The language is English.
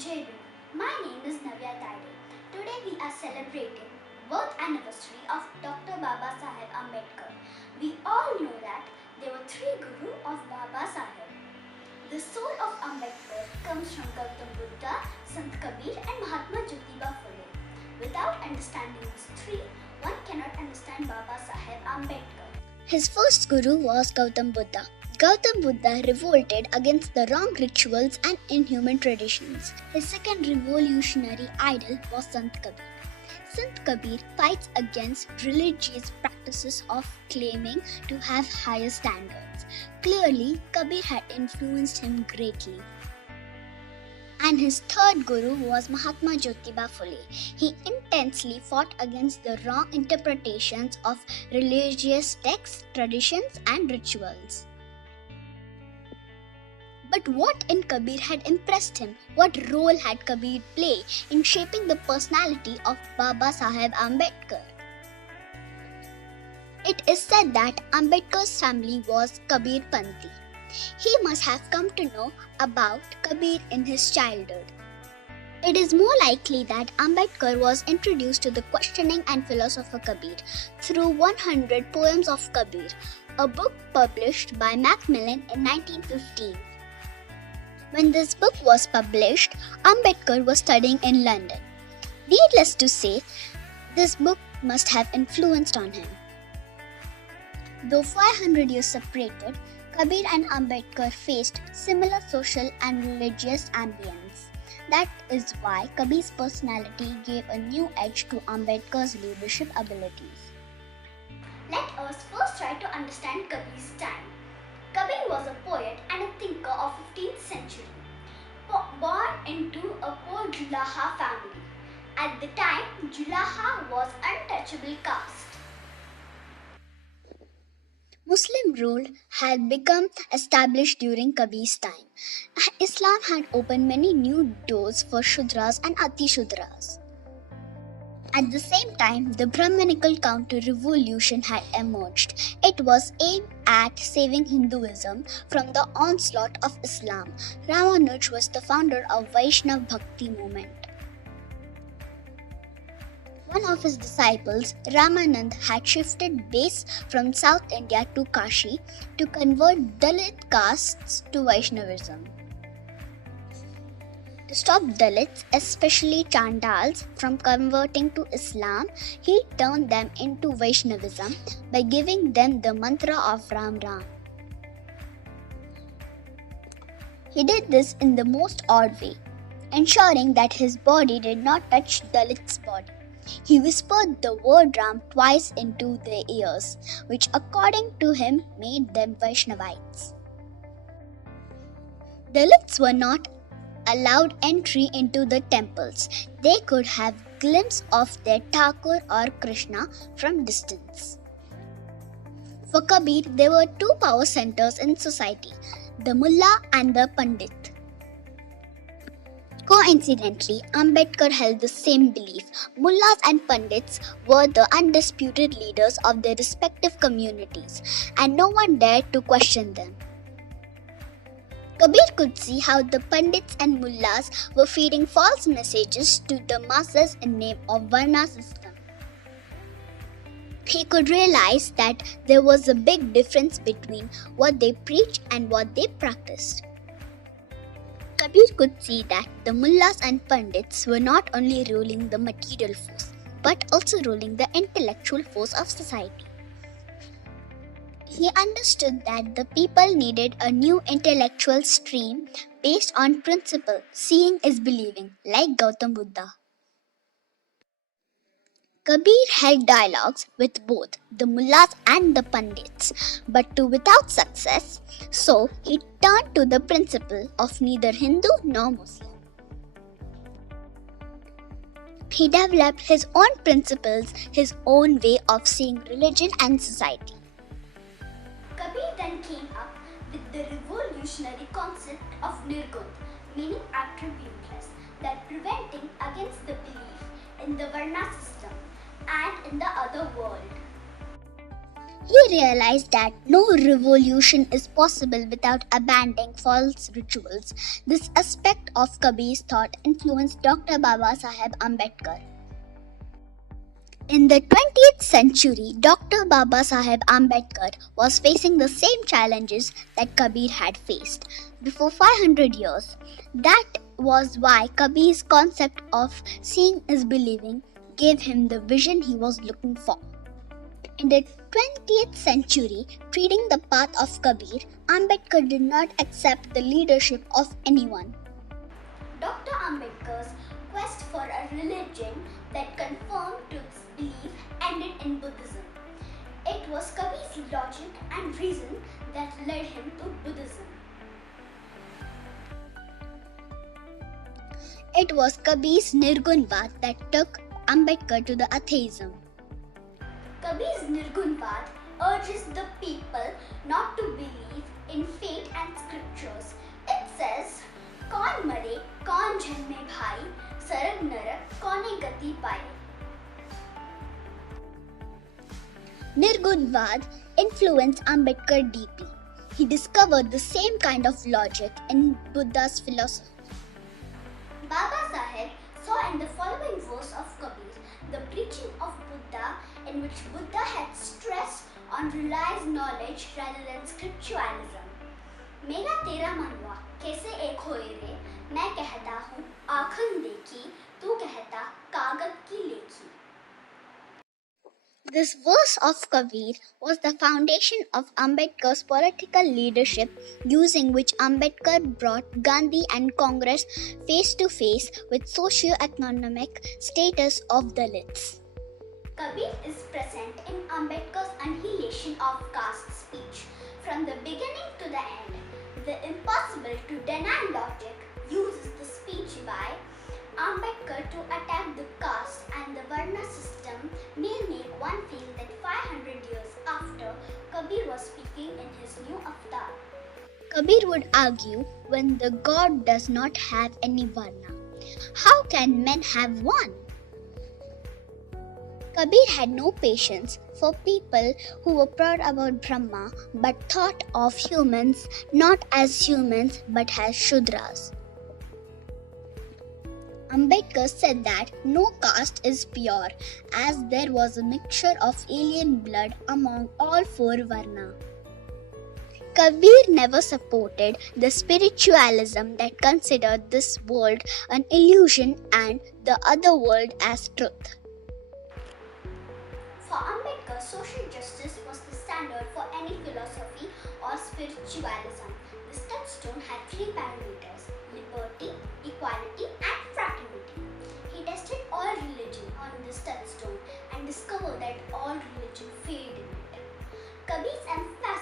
Jai Bhim. My name is Navya Tade. Today we are celebrating birth anniversary of Dr. Babasaheb Ambedkar. We all know that there were three gurus of Babasaheb. The soul of Ambedkar comes from Gautam Buddha, Sant Kabir and Mahatma Jyotiba Phule. Without understanding these three, one cannot understand Babasaheb Ambedkar. His first guru was Gautam Buddha. Gautam Buddha revolted against the wrong rituals and inhuman traditions. His second revolutionary idol was Sant Kabir. Sant Kabir fights against religious practices of claiming to have higher standards. Clearly, Kabir had influenced him greatly. And his third guru was Mahatma Jyotiba Phule. He intensely fought against the wrong interpretations of religious texts, traditions, and rituals. But what in Kabir had impressed him? What role had Kabir played in shaping the personality of Babasaheb Ambedkar? It is said that Ambedkar's family was Kabir Panthi. He must have come to know about Kabir in his childhood. It is more likely that Ambedkar was introduced to the questioning and philosopher Kabir through 100 Poems of Kabir, a book published by Macmillan in 1915. When this book was published, Ambedkar was studying in London. Needless to say, this book must have influenced on him. Though 500 years separated, Kabir and Ambedkar faced similar social and religious ambience. That is why Kabir's personality gave a new edge to Ambedkar's leadership abilities. Let us first try to understand Kabir's time. Kabir was a poet and a thinker of 15th century, born into a poor Julaha family. At the time, Julaha was untouchable caste. Muslim rule had become established during Kabir's time. Islam had opened many new doors for Shudras and Ati-Shudras. At the same time, the Brahminical counter-revolution had emerged. It was aimed at saving Hinduism from the onslaught of Islam. Ramanuj was the founder of Vaishnav Bhakti movement. One of his disciples, Ramanand, had shifted base from South India to Kashi to convert Dalit castes to Vaishnavism. To stop Dalits, especially Chandals, from converting to Islam, he turned them into Vaishnavism by giving them the mantra of Ram Ram. He did this in the most odd way, ensuring that his body did not touch Dalit's body. He whispered the word Ram twice into their ears, which according to him made them Vaishnavites. Dalits were not allowed entry into the temples. They could have glimpse of their Thakur or Krishna from distance. For Kabir, there were two power centers in society, the Mullah and the Pandit. Coincidentally, Ambedkar held the same belief. Mullahs and Pandits were the undisputed leaders of their respective communities, and no one dared to question them. Kabir could see how the Pandits and Mullahs were feeding false messages to the masses in name of Varna system. He could realize that there was a big difference between what they preached and what they practiced. Kabir could see that the Mullahs and Pandits were not only ruling the material force, but also ruling the intellectual force of society. He understood that the people needed a new intellectual stream based on principle, seeing is believing, like Gautam Buddha. Kabir held dialogues with both the Mullahs and the Pandits, but without success, so he turned to the principle of neither Hindu nor Muslim. He developed his own principles, his own way of seeing religion and society. Kabir then came up with the revolutionary concept of Nirgun, meaning attributeless, that preventing against the belief in the Varna system and in the other world. He realized that no revolution is possible without abandoning false rituals. This aspect of Kabir's thought influenced Dr. Babasaheb Ambedkar. In the 20th century, Dr. Babasaheb Ambedkar was facing the same challenges that Kabir had faced before 500 years. That was why Kabir's concept of seeing is believing gave him the vision he was looking for. In the 20th century, treading the path of Kabir, Ambedkar did not accept the leadership of anyone. Dr. Ambedkar's quest for a religion that conformed to his belief ended in Buddhism. It was Kabir's logic and reason that led him to Buddhism. It was Kabir's Nirgunvad that took Ambedkar to the atheism. Kabir's Nirgunvad urges the people not to believe in fate and scriptures. It says, "Kaun mare, kaun janme bhai, sarag narak, kaune gati pai." Nirgunvad influenced Ambedkar deeply. He discovered the same kind of logic in Buddha's philosophy. Babasaheb saw in the following verse of Kabir the preaching of Buddha, in which Buddha had stressed on realized knowledge rather than scripturalism. मेरा तेरा मनवा कैसे एक होए रे, मैं कहता हूँ आँखन देखी, तू कहता कागज की Lekhi. This verse of Kabir was the foundation of Ambedkar's political leadership, using which Ambedkar brought Gandhi and Congress face to face with socio-economic status of Dalits. Kabir is present in Ambedkar's annihilation of caste speech. From the beginning to the end, the impossible to deny logic uses the speech by Ambedkar to attack the caste and the Varna system may make one feel that 500 years after, Kabir was speaking in his new avatar. Kabir would argue, when the God does not have any Varna, how can men have one? Kabir had no patience for people who were proud about Brahma but thought of humans not as humans but as Shudras. Ambedkar said that no caste is pure, as there was a mixture of alien blood among all four Varna. Kabir never supported the spiritualism that considered this world an illusion and the other world as truth. For Ambedkar, social justice was the standard for any philosophy or spiritualism. This touchstone had three parameters: liberty, equality, and fraternity. He tested all religion on this touchstone and discovered that all religion failed in it. Kabir's emphasis